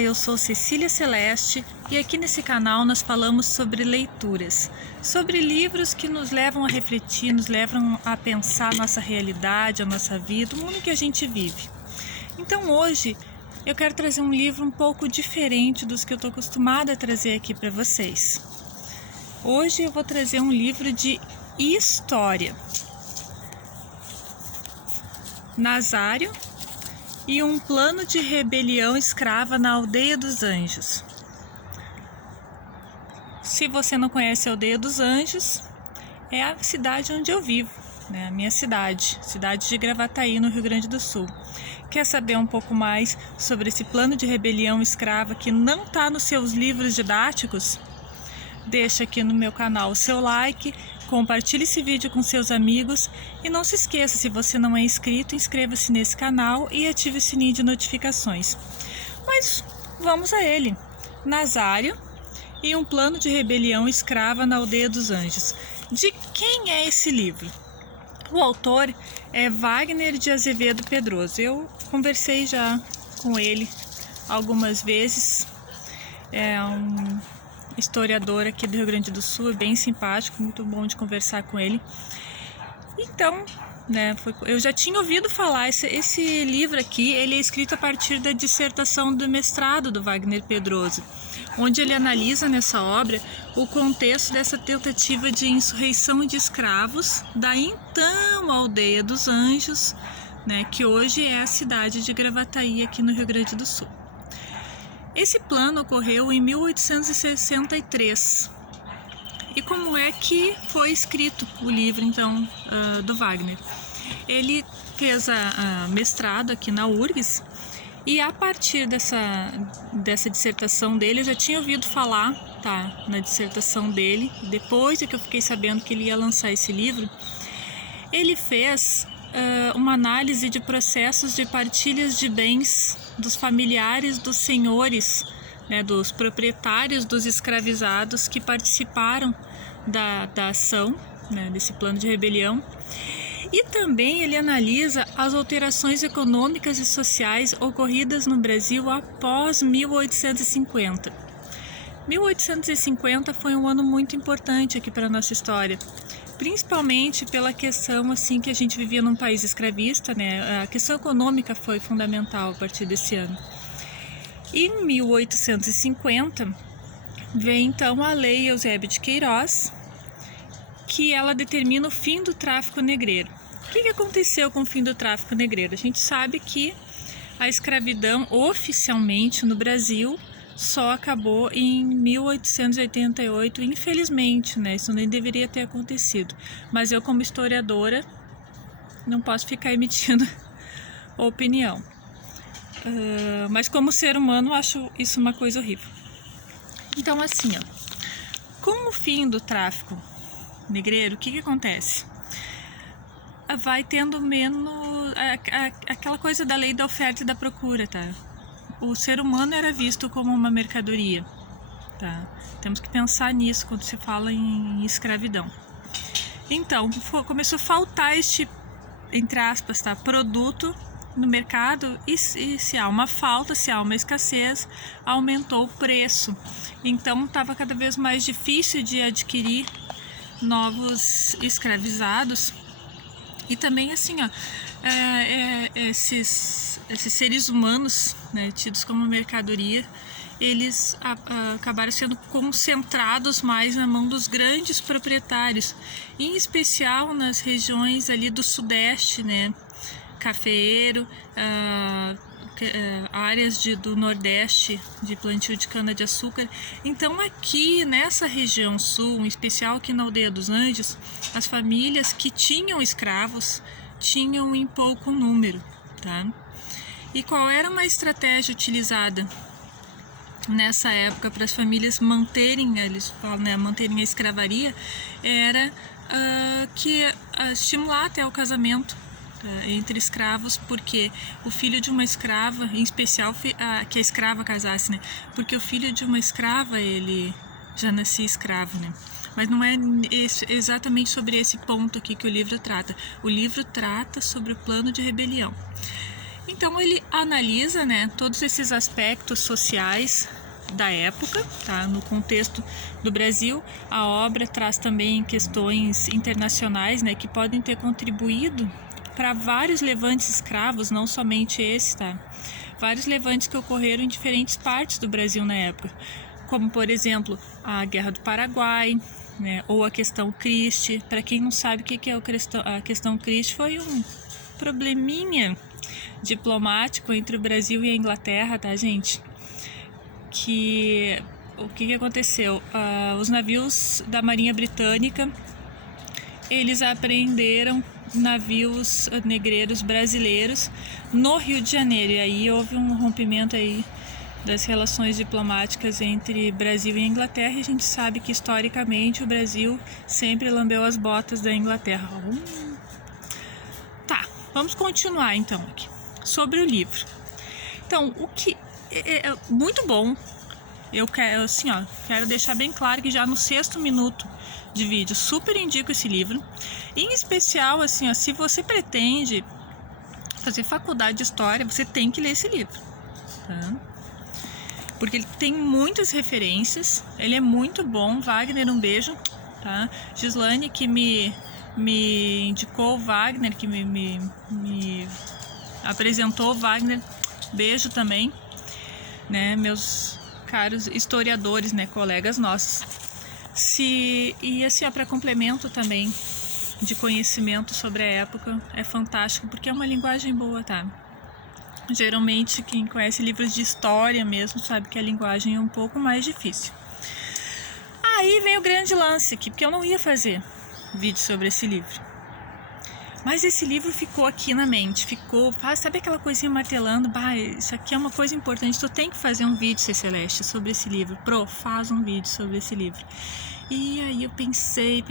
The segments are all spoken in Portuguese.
eu sou Cecília Celeste e aqui nesse canal nós falamos sobre leituras, sobre livros que nos levam a refletir, nos levam a pensar nossa realidade, a nossa vida, o mundo que a gente vive. Então hoje eu quero trazer um livro um pouco diferente dos que eu estou acostumada a trazer aqui para vocês. Hoje eu vou trazer um livro de história. Nazário e um plano de rebelião escrava na Aldeia dos Anjos. Se você não conhece a Aldeia dos Anjos, é a cidade onde eu vivo, né? A minha cidade de Gravataí, no Rio Grande do Sul. Quer saber um pouco mais sobre esse plano de rebelião escrava que não está nos seus livros didáticos? Deixa aqui no meu canal o seu like, compartilhe esse vídeo com seus amigos e não se esqueça, se você não é inscrito, inscreva-se nesse canal e ative o sininho de notificações. Mas vamos a ele. Nazário e um plano de rebelião escrava na Aldeia dos Anjos. De quem é esse livro? O autor é Wagner de Azevedo Pedroso. Eu conversei já com ele algumas vezes. É um historiador aqui do Rio Grande do Sul, é bem simpático, muito bom de conversar com ele. Então, eu já tinha ouvido falar, esse livro aqui, ele é escrito a partir da dissertação do mestrado do Wagner Pedroso, onde ele analisa nessa obra o contexto dessa tentativa de insurreição de escravos da então Aldeia dos Anjos, que hoje é a cidade de Gravataí, aqui no Rio Grande do Sul. Esse plano ocorreu em 1863. E como é que foi escrito o livro, então, do Wagner? Ele fez a mestrado aqui na URGS e a partir dessa dissertação dele, eu já tinha ouvido falar, na dissertação dele, depois é que eu fiquei sabendo que ele ia lançar esse livro. Ele fez uma análise de processos de partilhas de bens dos familiares dos senhores, dos proprietários dos escravizados que participaram da ação, desse plano de rebelião. E também ele analisa as alterações econômicas e sociais ocorridas no Brasil após 1850. 1850 foi um ano muito importante aqui para a nossa história, principalmente pela questão assim que a gente vivia num país escravista, a questão econômica foi fundamental a partir desse ano. Em 1850 vem então a Lei Eusébio de Queiroz, que ela determina o fim do tráfico negreiro. O que aconteceu com o fim do tráfico negreiro? A gente sabe que a escravidão oficialmente no Brasil só acabou em 1888, infelizmente, isso nem deveria ter acontecido. Mas eu, como historiadora, não posso ficar emitindo opinião. Mas como ser humano, acho isso uma coisa horrível. Então, assim, com o fim do tráfico negreiro, o que acontece? Vai tendo menos aquela coisa da lei da oferta e da procura, O ser humano era visto como uma mercadoria, Temos que pensar nisso quando se fala em escravidão. Então, começou a faltar este, entre aspas, produto no mercado e se há uma falta, se há uma escassez, aumentou o preço. Então, estava cada vez mais difícil de adquirir novos escravizados. E também, assim, esses seres humanos, tidos como mercadoria, eles acabaram sendo concentrados mais na mão dos grandes proprietários, em especial nas regiões ali do sudeste, cafeeiro, áreas do nordeste de plantio de cana-de-açúcar. Então aqui nessa região sul, em especial aqui na Aldeia dos Anjos, as famílias que tinham escravos tinham em pouco número, E qual era uma estratégia utilizada nessa época para as famílias manterem, eles falam, manterem a escravaria, era estimular até o casamento entre escravos, porque o filho de uma escrava, em especial que a escrava casasse, porque o filho de uma escrava, ele já nascia escravo, Mas não é exatamente sobre esse ponto aqui que o livro trata. O livro trata sobre o plano de rebelião. Então ele analisa, né, todos esses aspectos sociais da época, tá? No contexto do Brasil. A obra traz também questões internacionais, né, que podem ter contribuído para vários levantes escravos, não somente esse, tá? Vários levantes que ocorreram em diferentes partes do Brasil na época, como por exemplo a Guerra do Paraguai, né, ou a questão Christie. Para quem não sabe o que é a questão Christie, foi um probleminha diplomático entre o Brasil e a Inglaterra, tá, gente? O que aconteceu? Os navios da Marinha Britânica, eles apreenderam navios negreiros brasileiros no Rio de Janeiro, e aí houve um rompimento aí das relações diplomáticas entre Brasil e Inglaterra, e a gente sabe que historicamente o Brasil sempre lambeu as botas da Inglaterra. Tá, vamos continuar então aqui sobre o livro. Então, o que é muito bom, eu quero, assim, ó, quero deixar bem claro que já no 6º minuto de vídeo, super indico esse livro. Em especial, assim, ó, se você pretende fazer faculdade de História, você tem que ler esse livro, tá? Porque ele tem muitas referências, ele é muito bom. Wagner, um beijo, tá? Gislane, que me indicou o Wagner, que me apresentou o Wagner, beijo também, né? Meus caros historiadores, né? Colegas nossos. E assim, para complemento também de conhecimento sobre a época, é fantástico, porque é uma linguagem boa, tá? Geralmente, quem conhece livros de história mesmo sabe que a linguagem é um pouco mais difícil. Aí vem o grande lance aqui, porque eu não ia fazer vídeo sobre esse livro. Mas esse livro ficou aqui na mente, sabe aquela coisinha martelando? Bah, isso aqui é uma coisa importante, tu tem que fazer um vídeo, C. Celeste, sobre esse livro. Faz um vídeo sobre esse livro. E aí eu pensei,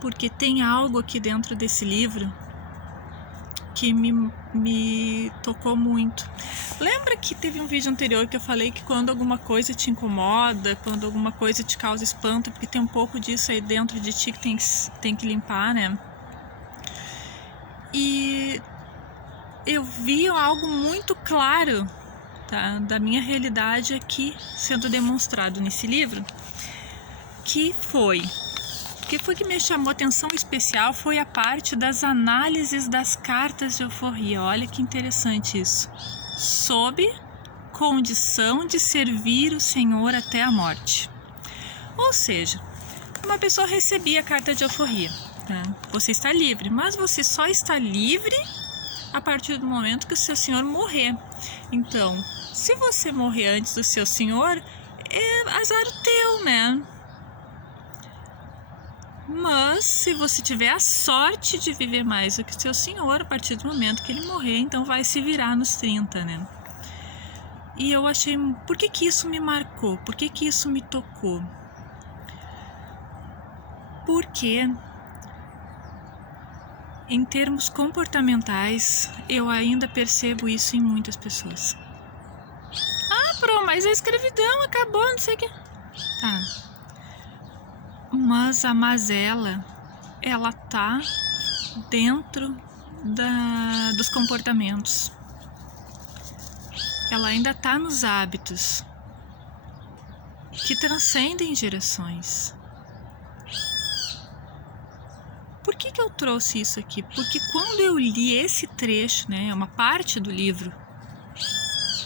porque tem algo aqui dentro desse livro que me tocou muito. Lembra que teve um vídeo anterior que eu falei que quando alguma coisa te incomoda, quando alguma coisa te causa espanto, porque tem um pouco disso aí dentro de ti que tem que limpar, né? E eu vi algo muito claro, tá, da minha realidade aqui sendo demonstrado nesse livro, o que foi que me chamou atenção especial foi a parte das análises das cartas de alforria. Olha que interessante isso. Sob condição de servir o Senhor até a morte. Ou seja, uma pessoa recebia a carta de alforria, tá? Você está livre, mas você só está livre a partir do momento que o seu senhor morrer. Então, se você morrer antes do seu senhor, é azar teu, né? Mas se você tiver a sorte de viver mais do que seu senhor, a partir do momento que ele morrer, então vai se virar nos 30, né? E eu achei, por que isso me marcou? Por que isso me tocou? Porque em termos comportamentais, eu ainda percebo isso em muitas pessoas. Mas a escravidão acabou, não sei o que. Tá. Mas a mazela, ela tá dentro dos comportamentos. Ela ainda tá nos hábitos que transcendem gerações. Por que eu trouxe isso aqui? Porque quando eu li esse trecho, né, uma parte do livro,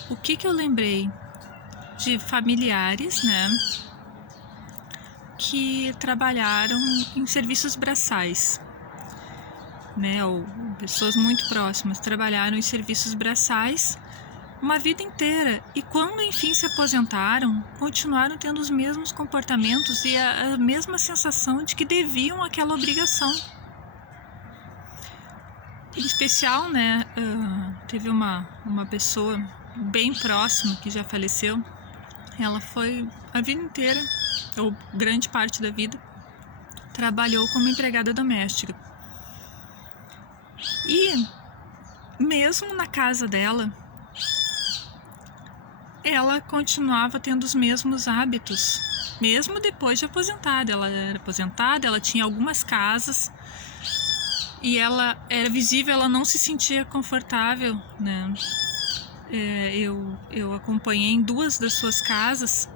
o que eu lembrei? De familiares, né, que trabalharam em serviços braçais, né, ou pessoas muito próximas trabalharam em serviços braçais uma vida inteira e quando enfim se aposentaram, continuaram tendo os mesmos comportamentos e a mesma sensação de que deviam aquela obrigação. Em especial, né, teve uma pessoa bem próxima que já faleceu. Ela foi a vida inteira, ou grande parte da vida, trabalhou como empregada doméstica. E mesmo na casa dela, ela continuava tendo os mesmos hábitos, mesmo depois de aposentada. Ela era aposentada, ela tinha algumas casas, e ela era visível, ela não se sentia confortável, né? Eu acompanhei em 2 das suas casas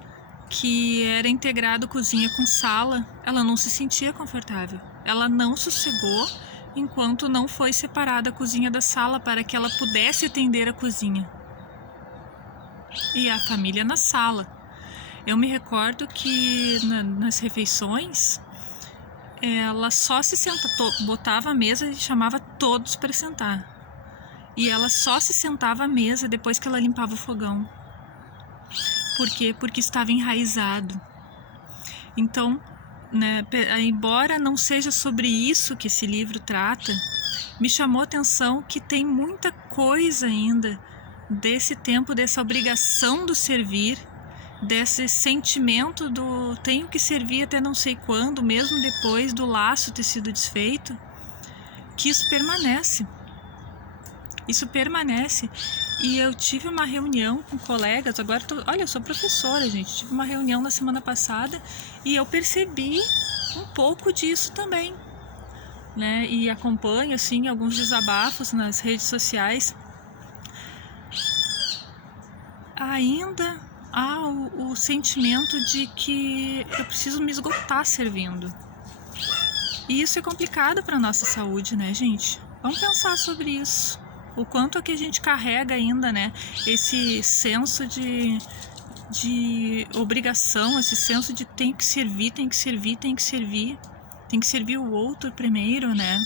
que era integrado cozinha com sala. Ela não se sentia confortável, ela não sossegou enquanto não foi separada a cozinha da sala para que ela pudesse atender a cozinha e a família na sala. Eu me recordo que nas refeições ela só se botava a mesa e chamava todos para sentar. E ela só se sentava à mesa depois que ela limpava o fogão. Por quê? Porque estava enraizado. Então, né, embora não seja sobre isso que esse livro trata, me chamou a atenção que tem muita coisa ainda desse tempo, dessa obrigação do servir, desse sentimento do tenho que servir até não sei quando, mesmo depois do laço ter sido desfeito, que isso permanece. Isso permanece. E eu tive uma reunião com colegas, agora olha, eu sou professora, gente, tive uma reunião na semana passada e eu percebi um pouco disso também, né? E acompanho, assim, alguns desabafos nas redes sociais. Ainda há o sentimento de que eu preciso me esgotar servindo. E isso é complicado para nossa saúde, né, gente? Vamos pensar sobre isso. O quanto é que a gente carrega ainda, né? Esse senso de obrigação, esse senso de tem que servir, tem que servir, tem que servir. Tem que servir o outro primeiro, né?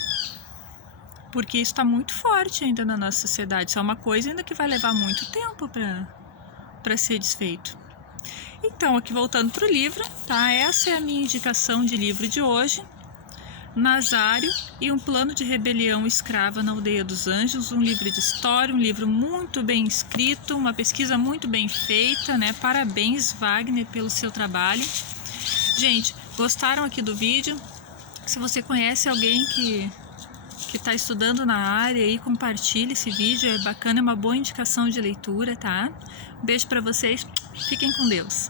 Porque isso está muito forte ainda na nossa sociedade. Isso é uma coisa ainda que vai levar muito tempo para ser desfeito. Então, aqui voltando para o livro, tá? Essa é a minha indicação de livro de hoje. Nazário e um plano de rebelião escrava na Aldeia dos Anjos, um livro de história, um livro muito bem escrito, uma pesquisa muito bem feita, né? Parabéns, Wagner, pelo seu trabalho. Gente, gostaram aqui do vídeo? Se você conhece alguém que está estudando na área, aí compartilhe esse vídeo, é bacana, é uma boa indicação de leitura, tá? Um beijo para vocês, fiquem com Deus.